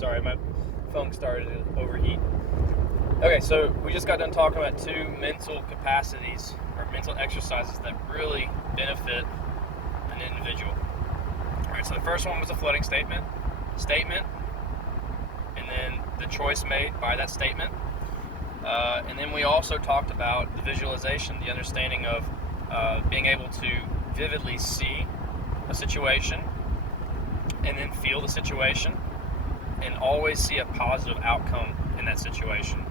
Sorry, my phone started to overheat. Okay, so we just got done talking about two mental capacities or mental exercises that really benefit an individual. All right, so the first one was a flooding statement, and then the choice made by that statement. And then we also talked about the visualization, the understanding of being able to vividly see a situation and then feel the situation and always see a positive outcome in that situation.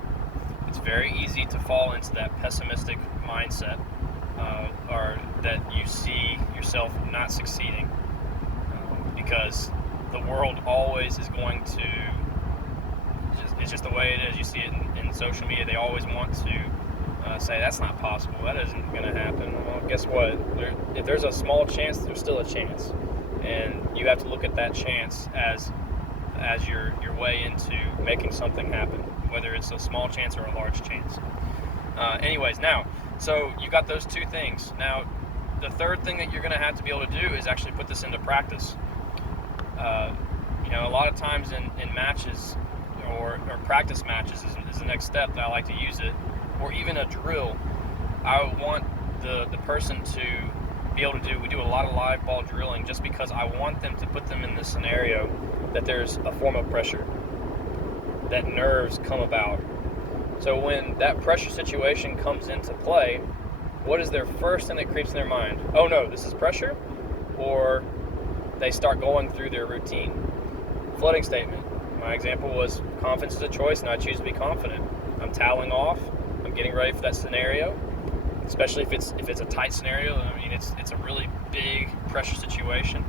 It's very easy to fall into that pessimistic mindset or that you see yourself not succeeding because the world always is going to, it's just the way it is. You see it in social media. They always want to say, that's not possible, that isn't going to happen. Well, guess what? If there's a small chance, there's still a chance. And you have to look at that chance as your way into making something happen, whether it's a small chance or a large chance. Anyways, now, so you got those two things. Now, the third thing that you're going to have to be able to do is actually put this into practice. A lot of times in matches or practice matches is the next step that I like to use it, or even a drill. I want the person to be able to do, we do a lot of live ball drilling just because I want them to put them in this scenario that there's a form of pressure, that nerves come about. So when that pressure situation comes into play, what is their first thing that creeps in their mind? Oh no, this is pressure? Or they start going through their routine. Flooding statement. My example was confidence is a choice and I choose to be confident. I'm toweling off, I'm getting ready for that scenario, especially if it's a tight scenario. I mean, it's a really big pressure situation.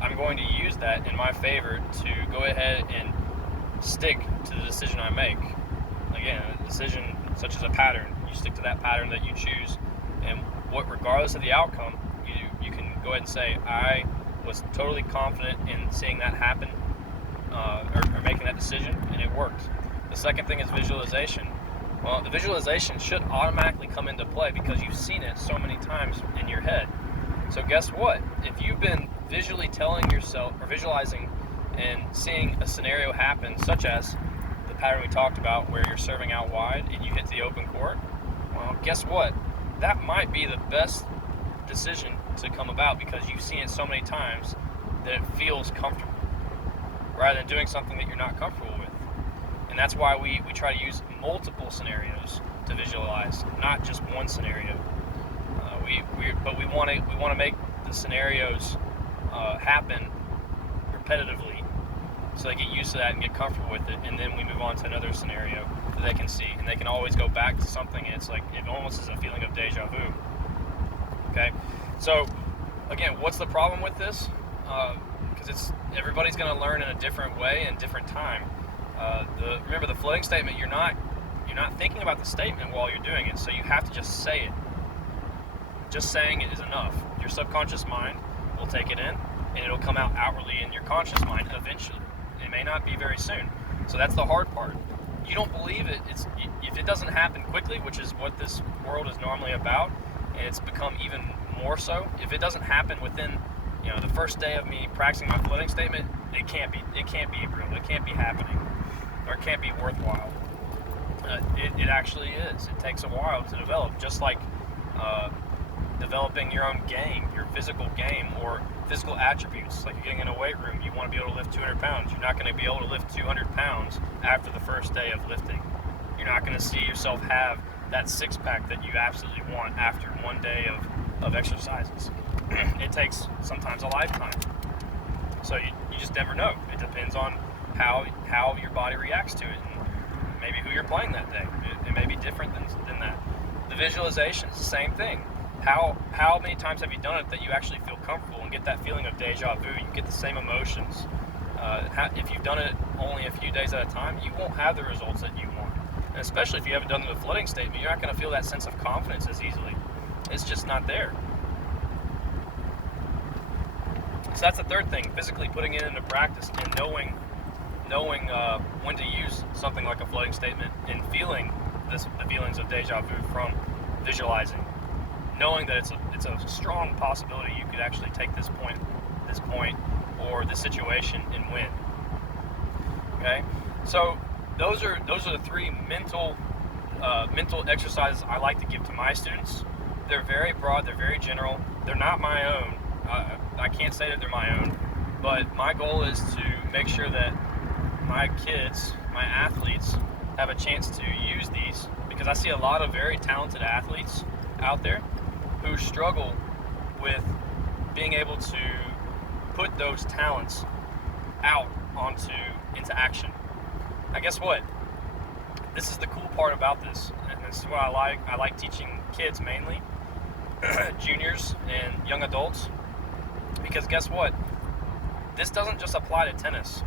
I'm going to use that in my favor to go ahead and stick to the decision I make. Again, a decision such as a pattern, you stick to that pattern that you choose, and regardless of the outcome, you can go ahead and say, I was totally confident in seeing that happen or making that decision, and it worked. The second thing is visualization. Well, the visualization should automatically come into play because you've seen it so many times in your head. So guess what? If you've been visually telling yourself or visualizing and seeing a scenario happen, such as the pattern we talked about where you're serving out wide and you hit the open court, well, guess what? That might be the best decision to come about because you've seen it so many times that it feels comfortable rather than doing something that you're not comfortable with. And that's why we try to use multiple scenarios to visualize, not just one scenario. But we want to make the scenarios happen repetitively, so they get used to that and get comfortable with it, and then we move on to another scenario that they can see, and they can always go back to something. And it's like it almost is a feeling of deja vu. Okay, so again, what's the problem with this? Because everybody's going to learn in a different way and different time. Remember the flooding statement. You're not thinking about the statement while you're doing it, so you have to just say it. Just saying it is enough. Your subconscious mind will take it in, and it'll come out outwardly in your conscious mind eventually. It may not be very soon. So that's the hard part. You don't believe it. If it doesn't happen quickly, which is what this world is normally about, and it's become even more so. If it doesn't happen within, the first day of me practicing my flooding statement, it can't be real. It can't be happening, or it can't be worthwhile. It actually is. It takes a while to develop, just like developing your own game, your physical game, or physical attributes. Like you're getting in a weight room, you want to be able to lift 200 pounds. You're not going to be able to lift 200 pounds after the first day of lifting. You're not going to see yourself have that six-pack that you absolutely want after one day of exercises. It takes sometimes a lifetime. So you just never know. It depends on how your body reacts to it, and maybe who you're playing that day. It may be different than that. The visualization is the same thing. How many times have you done it that you actually feel comfortable and get that feeling of deja vu? You get the same emotions. If you've done it only a few days at a time, you won't have the results that you want. And especially if you haven't done the flooding statement, you're not going to feel that sense of confidence as easily. It's just not there. So that's the third thing, physically putting it into practice and knowing when to use something like a flooding statement and feeling the feelings of deja vu from visualizing. Knowing that it's a strong possibility you could actually take this point or this situation and win. Okay, so those are the three mental exercises I like to give to my students. They're very broad, they're very general, they're not my own. I can't say that they're my own, but my goal is to make sure that my kids, my athletes, have a chance to use these, because I see a lot of very talented athletes out there who struggle with being able to put those talents out into action. Now guess what? This is the cool part about this, and this is what I like. I like teaching kids mainly, juniors and young adults, because guess what? This doesn't just apply to tennis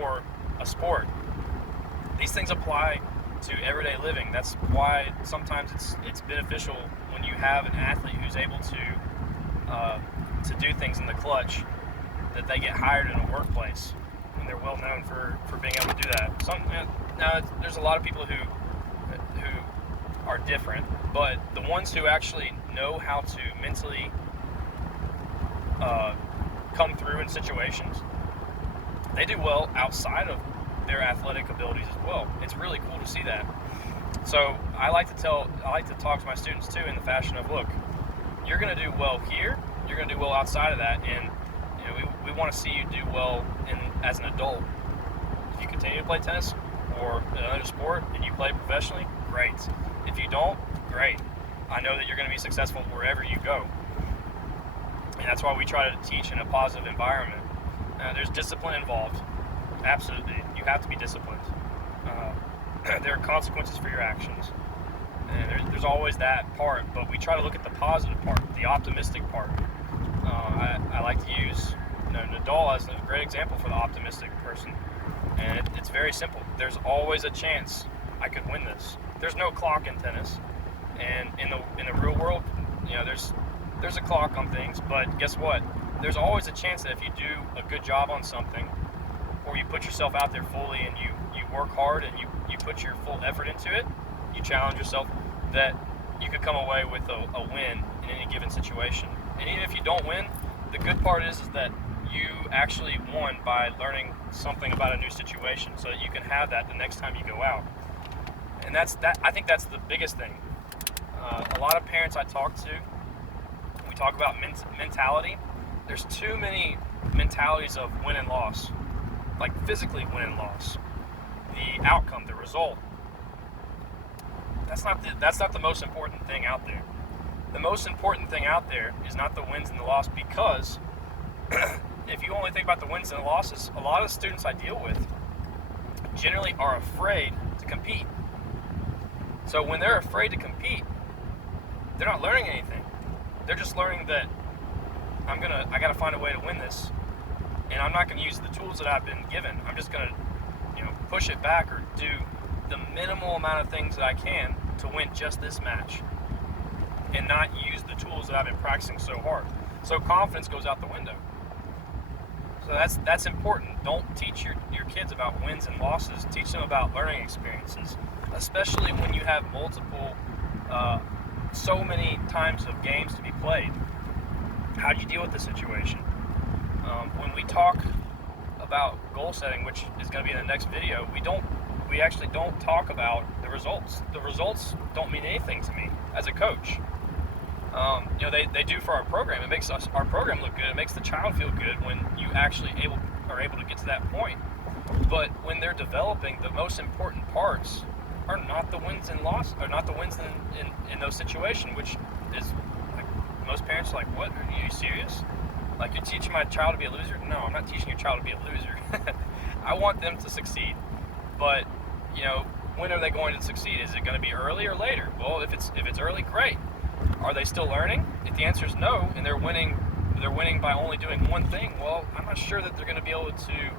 or a sport. These things apply to everyday living. That's why sometimes it's beneficial when you have an athlete who's able to do things in the clutch, that they get hired in a workplace, and they're well known for being able to do that. Now there's a lot of people who are different, but the ones who actually know how to mentally come through in situations, they do well outside of their athletic abilities as well. It's really cool to see that. So I like to talk to my students too in the fashion of, look, you're going to do well here, you're going to do well outside of that, and we want to see you do well as an adult. If you continue to play tennis or another sport and you play professionally, great. If you don't, great. I know that you're going to be successful wherever you go. And that's why we try to teach in a positive environment. There's discipline involved. Absolutely. You have to be disciplined. There are consequences for your actions. And there's always that part, but we try to look at the positive part, the optimistic part. I like to use Nadal as a great example for the optimistic person. And it's very simple. There's always a chance I could win this. There's no clock in tennis. And in the real world, there's a clock on things, but guess what? There's always a chance that if you do a good job on something, or you put yourself out there fully and you work hard and you put your full effort into it, you challenge yourself, that you could come away with a win in any given situation. And even if you don't win, the good part is that you actually won by learning something about a new situation, so that you can have that the next time you go out. And I think that's the biggest thing. A lot of parents I talk to, we talk about mentality. There's too many mentalities of win and loss, like physically win and loss. The outcome, the result. That's not the most important thing out there. The most important thing out there is not the wins and the loss, because if you only think about the wins and the losses, a lot of students I deal with generally are afraid to compete. So when they're afraid to compete, they're not learning anything. They're just learning that I gotta find a way to win this, and I'm not gonna use the tools that I've been given. I'm just gonna, push it back or do the minimal amount of things that I can to win just this match, and not use the tools that I've been practicing so hard. So confidence goes out the window. So that's important. Don't teach your kids about wins and losses. Teach them about learning experiences, especially when you have multiple, so many times of games to be played. How do you deal with the situation? When we talk about goal setting, which is going to be in the next video, we actually don't talk about the results. The results don't mean anything to me as a coach. They do for our program. It makes our program look good. It makes the child feel good when you actually are able to get to that point. But when they're developing, the most important parts are not the wins and losses, or not the wins in those situations, which is like, most parents are like, what, are you serious? Like, you're teaching my child to be a loser? No, I'm not teaching your child to be a loser. I want them to succeed. But, when are they going to succeed? Is it going to be early or later? Well, if it's early, great. Are they still learning? If the answer is no, and they're winning by only doing one thing, well, I'm not sure that they're going to be able to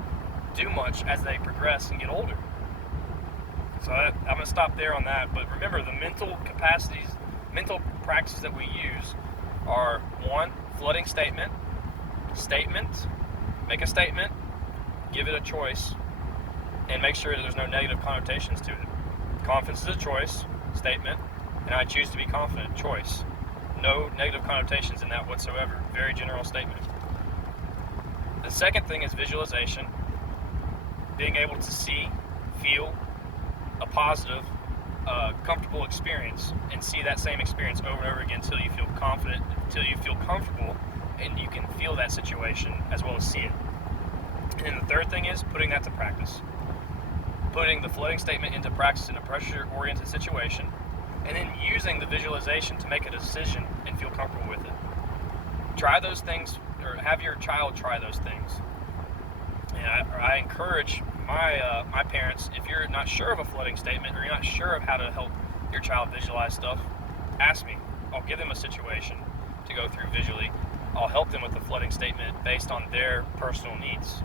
do much as they progress and get older. So I'm going to stop there on that. But remember, the mental practices that we use are: 1, flooding statement, make a statement, give it a choice, and make sure that there's no negative connotations to it. Confidence is a choice, statement, and I choose to be confident, choice. No negative connotations in that whatsoever. Very general statement. The second thing is visualization. being able to see, feel a positive, comfortable experience, and see that same experience over and over again until you feel confident, until you feel comfortable, and you can feel that situation as well as see it. And then the third thing is putting that to practice. Putting the floating statement into practice in a pressure-oriented situation, and then using the visualization to make a decision and feel comfortable with it. Try those things, or have your child try those things. And I encourage my parents, if you're not sure of a floating statement or you're not sure of how to help your child visualize stuff, ask me. I'll give them a situation to go through visually. I'll help them with the floating statement based on their personal needs.